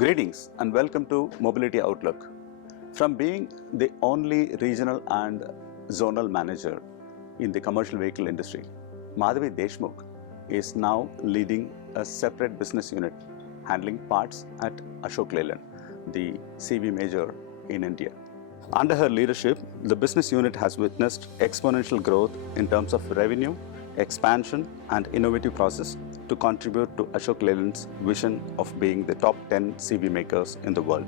Greetings and welcome to Mobility Outlook. From being the only regional and zonal manager in the commercial vehicle industry, Madhavi Deshmukh is now leading a separate business unit handling parts at Ashok Leyland, the CV major in India. Under her leadership, the business unit has witnessed exponential growth in terms of revenue, expansion and innovative process to contribute to Ashok Leyland's vision of being the top 10 CV makers in the world.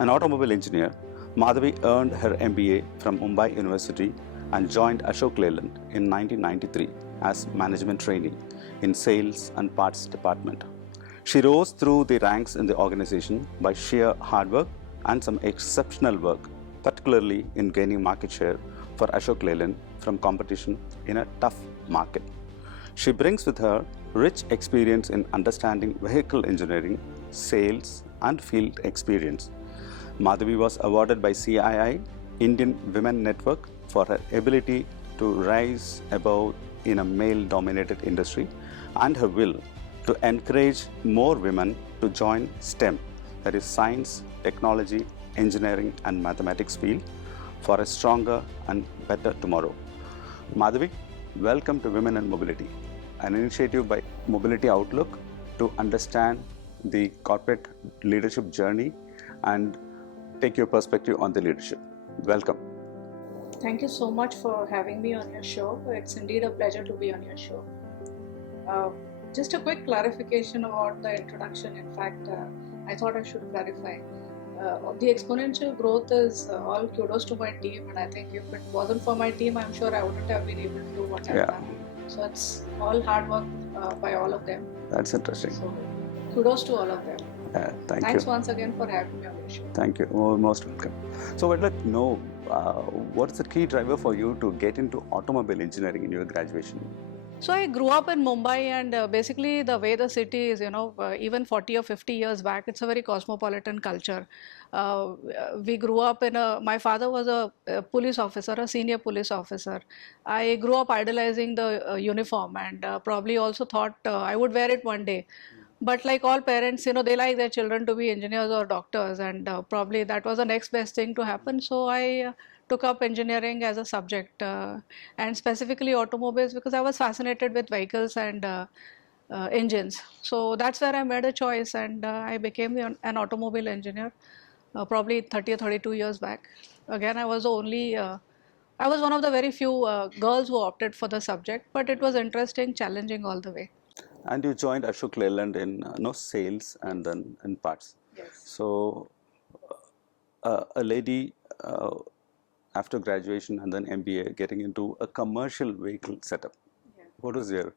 An automobile engineer, Madhavi earned her MBA from Mumbai University and joined Ashok Leyland in 1993 as management trainee in sales and parts department. She rose through the ranks in the organization by sheer hard work and some exceptional work, particularly in gaining market share for Ashok Leyland from competition in a tough market. She brings with her rich experience in understanding vehicle engineering, sales and field experience. Madhavi was awarded by CII, Indian Women Network, for her ability to rise above in a male-dominated industry and her will to encourage more women to join STEM, that is science, technology, engineering and mathematics field, for a stronger and better tomorrow. Madhavi, welcome to Women and Mobility, an initiative by Mobility Outlook to understand the corporate leadership journey and take your perspective on the leadership. Welcome. Thank you so much for having me on your show. It's indeed a pleasure to be on your show. Just a quick clarification about the introduction. In fact, I thought I should clarify. The exponential growth is all kudos to my team, and I think if it wasn't for my team, I'm sure I wouldn't have been able to do what I've done. So it's all hard work by all of them. That's interesting. So kudos to all of them. Thanks you. once again for having me on your show. Thank you. Oh, most welcome. So I'd like to know what's the key driver for you to get into automobile engineering in your graduation? So I grew up in Mumbai, and basically the way the city is, even 40 or 50 years back, it's a very cosmopolitan culture. We grew up my father was a police officer, a senior police officer. I grew up idolizing the uniform and probably also thought I would wear it one day. But like all parents, they like their children to be engineers or doctors, and probably that was the next best thing to happen. So I took up engineering as a subject, and specifically automobiles, because I was fascinated with vehicles and engines. So that's where I made a choice, and I became an automobile engineer probably 30 or 32 years back. Again, I was one of the very few girls who opted for the subject, but it was interesting, challenging all the way. And you joined Ashok Leyland in sales and then in parts. Yes. So a lady after graduation and then MBA getting into a commercial vehicle setup. Yeah. What was your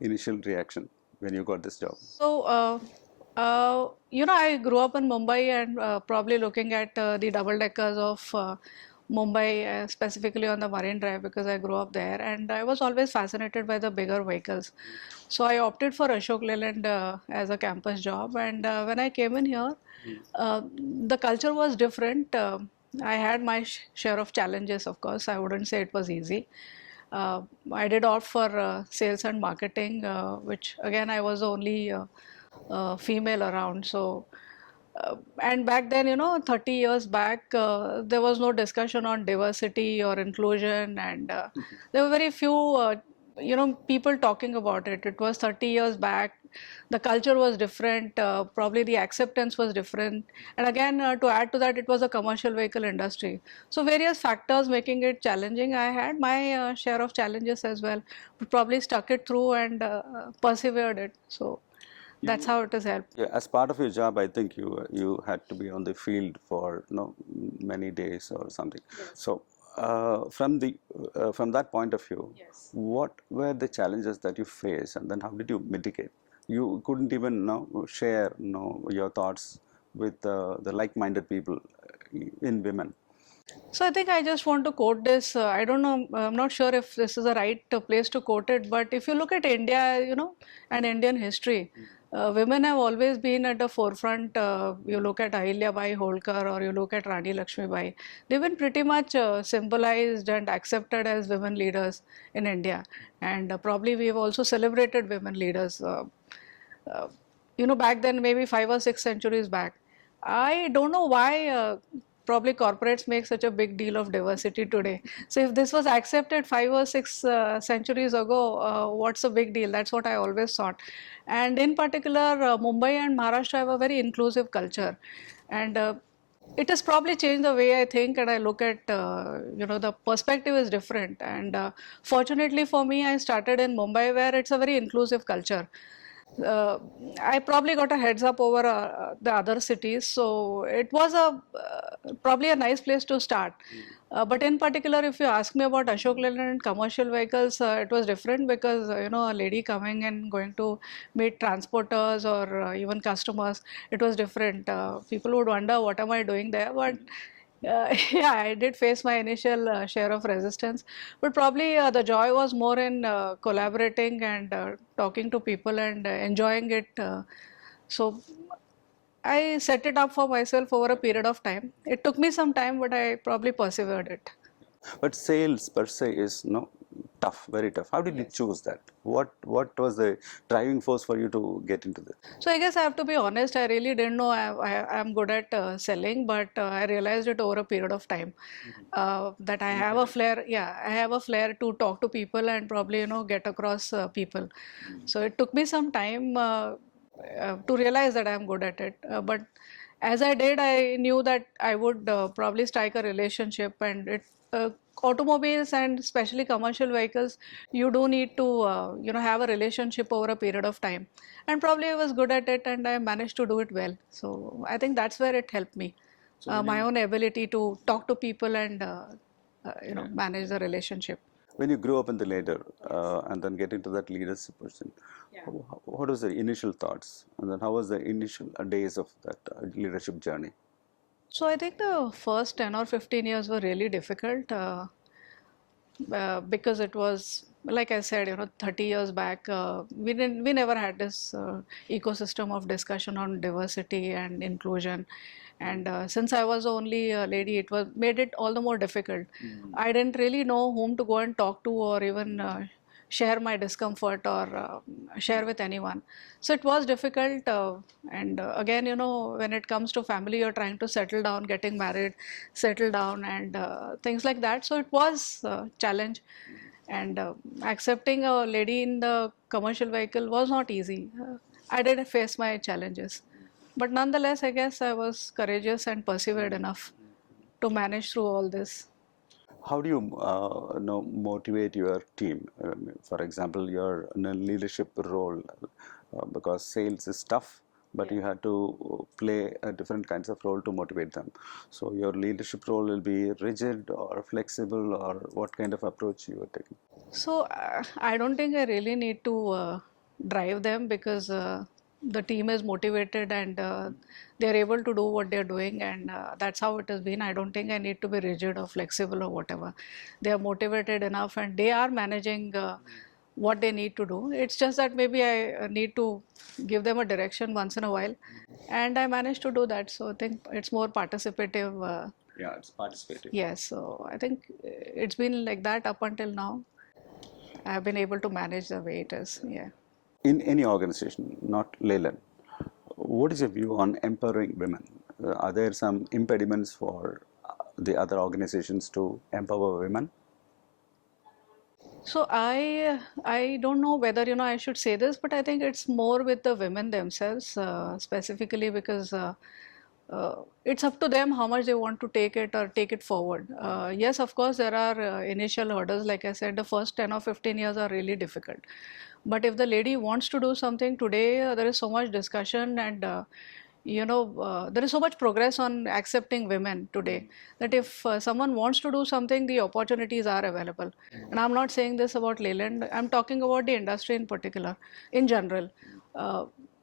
initial reaction when you got this job? So, I grew up in Mumbai and probably looking at the double deckers of Mumbai, specifically on the Marine Drive, because I grew up there, and I was always fascinated by the bigger vehicles. So I opted for Ashok Leyland as a campus job, and when I came in here, the culture was different. I had my share of challenges, of course. I wouldn't say it was easy. I did opt for sales and marketing, which again I was the only female around. So, and back then, 30 years back, there was no discussion on diversity or inclusion, and there were very few, people talking about it. It was 30 years back. The culture was different, probably the acceptance was different, and again to add to that, it was a commercial vehicle industry. So various factors making it challenging. I had my share of challenges as well, but probably stuck it through and persevered it. So that's how it has helped. Yeah, as part of your job, I think you had to be on the field for many days or something. Yes. So from that point of view, Yes. what were the challenges that you faced, and then how did you mitigate? You couldn't even share your thoughts with the like-minded people in women. So I think I just want to quote this. I don't know, I'm not sure if this is the right place to quote it, but if you look at India, and Indian history, women have always been at the forefront. You look at Ahilyabai Holkar or you look at Rani Lakshmibai. They've been pretty much symbolized and accepted as women leaders in India. And probably we've also celebrated women leaders. Back then, maybe 5 or 6 centuries back. I don't know why probably corporates make such a big deal of diversity today. So if this was accepted 5 or 6 centuries ago, what's the big deal? That's what I always thought. And in particular, Mumbai and Maharashtra have a very inclusive culture, and it has probably changed the way I think and I look at, the perspective is different. And fortunately for me, I started in Mumbai where it's a very inclusive culture. uh, I probably got a heads up over the other cities, so it was probably a nice place to start. But in particular, if you ask me about Ashok Leyland and commercial vehicles, it was different because a lady coming and going to meet transporters or even customers, it was different. People would wonder what am I doing there, but yeah, I did face my initial share of resistance, but probably the joy was more in collaborating and talking to people and enjoying it. So I set it up for myself over a period of time. It took me some time, but I probably persevered it. But sales per se is tough, very tough. How did you choose that? What was the driving force for you to get into this? So I guess I have to be honest. I really didn't know I'm good at selling, but I realized it over a period of time that I have a flair. Yeah, I have a flair to talk to people and probably get across people. So it took me some time to realize that I'm good at it. But as I did, I knew that I would probably strike a relationship, and automobiles and especially commercial vehicles, you do need to have a relationship over a period of time, and probably I was good at it and I managed to do it well. So I think that's where it helped me, my own ability to talk to people and manage the relationship. When you grew up in the leader and then get into that leadership person, what was the initial thoughts, and then how was the initial days of that leadership journey? So I think the first 10 or 15 years were really difficult because it was, like I said, 30 years back, we never had this ecosystem of discussion on diversity and inclusion. And since I was the only lady, it was made it all the more difficult. I didn't really know whom to go and talk to or even share my discomfort or share with anyone. So it was difficult. And again, when it comes to family, you're trying to settle down, getting married, settle down, and things like that. So it was a challenge. And accepting a lady in the commercial vehicle was not easy. I did face my challenges. But nonetheless, I guess I was courageous and persevered enough to manage through all this. How do you motivate your team? For example, you're in a leadership role because sales is tough, but you had to play a different kinds of role to motivate them. So your leadership role will be rigid or flexible, or what kind of approach you are taking? So I don't think I really need to drive them because the team is motivated and they're able to do what they're doing, and that's how it has been. I don't think I need to be rigid or flexible or whatever. They are motivated enough and they are managing what they need to do. It's just that maybe I need to give them a direction once in a while, and I managed to do that. So I think it's more participative. Yeah, it's participative. Yes, so I think it's been like that up until now. I have been able to manage the way it is. Yeah. In any organization, not Leyland, what is your view on empowering women? Are there some impediments for the other organizations to empower women? So I don't know whether I should say this, but I think it's more with the women themselves specifically because it's up to them how much they want to take it or take it forward. Yes, of course, there are initial hurdles. Like I said, the first 10 or 15 years are really difficult. But if the lady wants to do something today, there is so much discussion and there is so much progress on accepting women today that if someone wants to do something, the opportunities are available. And I'm not saying this about Leyland, I'm talking about the industry in particular, in general.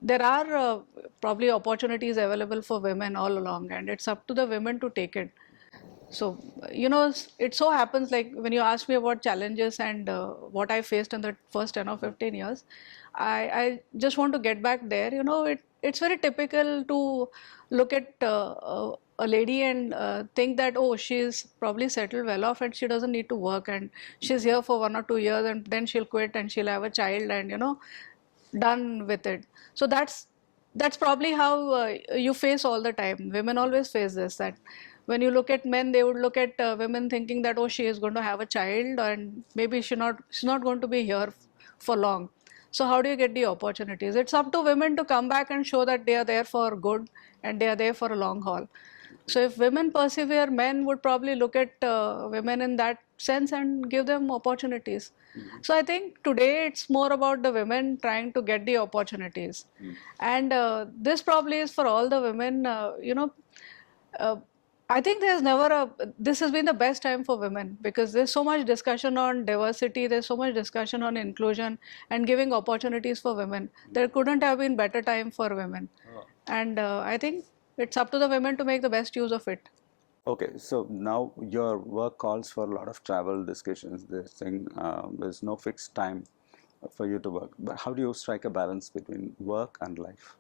There are probably opportunities available for women all along, and it's up to the women to take it. So, it so happens like when you ask me about challenges and what I faced in the first 10 or 15 years, I just want to get back there. It's very typical to look at a lady and think that, oh, she's probably settled well off and she doesn't need to work and she's here for 1 or 2 years and then she'll quit and she'll have a child and, done with it. So that's probably how you face all the time. Women always face this, that when you look at men, they would look at women thinking that, oh, she is going to have a child and maybe she's not going to be here for long. So how do you get the opportunities? It's up to women to come back and show that they are there for good and they are there for a long haul. So if women persevere, men would probably look at women in that sense and give them opportunities. So I think today it's more about the women trying to get the opportunities. And this probably is for all the women, uh, I think this has been the best time for women because there's so much discussion on diversity, there's so much discussion on inclusion and giving opportunities for women. There couldn't have been better time for women. And I think it's up to the women to make the best use of it. Okay, so now your work calls for a lot of travel discussions. This thing, there's no fixed time for you to work. But how do you strike a balance between work and life?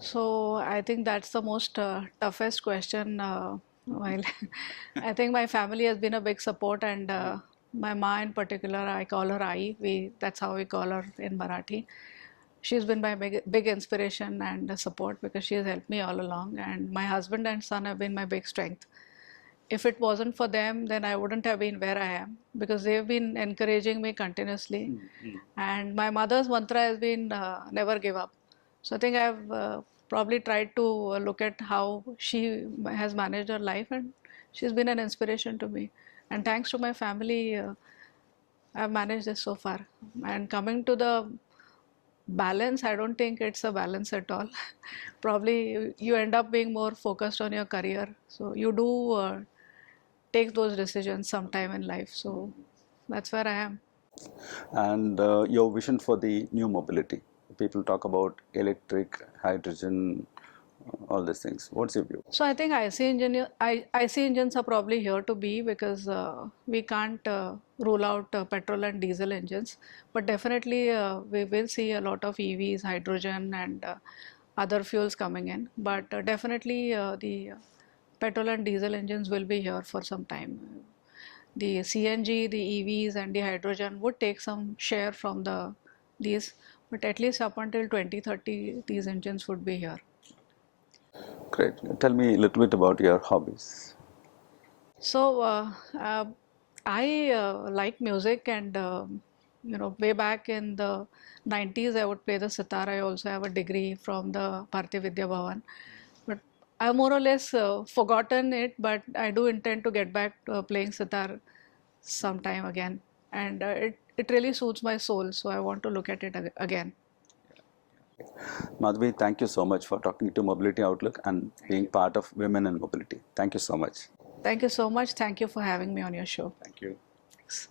So I think that's the most toughest question. While I think my family has been a big support, and my ma in particular, I call her Ai. That's how we call her in Marathi. She's been my big inspiration and support because she has helped me all along. And my husband and son have been my big strength. If it wasn't for them, then I wouldn't have been where I am because they've been encouraging me continuously. And my mother's mantra has been never give up. So I think I've probably tried to look at how she has managed her life, and she's been an inspiration to me. And thanks to my family, I've managed this so far. And coming to the balance, I don't think it's a balance at all. Probably you end up being more focused on your career. So you do take those decisions sometime in life. So that's where I am. And your vision for the new mobility. People talk about electric, hydrogen, all these things. What's your view? So I think IC engines are probably here to be because we can't rule out petrol and diesel engines, but definitely we will see a lot of EVs, hydrogen, and other fuels coming in. But definitely the petrol and diesel engines will be here for some time. The CNG, the EVs, and the hydrogen would take some share from these, but at least up until 2030, these engines would be here. Great. Tell me a little bit about your hobbies. So I like music, and way back in the 90s, I would play the sitar. I also have a degree from the Bharatiya Vidya Bhavan, but I've more or less forgotten it. But I do intend to get back to playing sitar sometime again, and it really suits my soul. So I want to look at it again. Madhavi, thank you so much for talking to Mobility Outlook and being part of Women in Mobility. Thank you so much. Thank you so much. Thank you for having me on your show. Thank you. Thanks.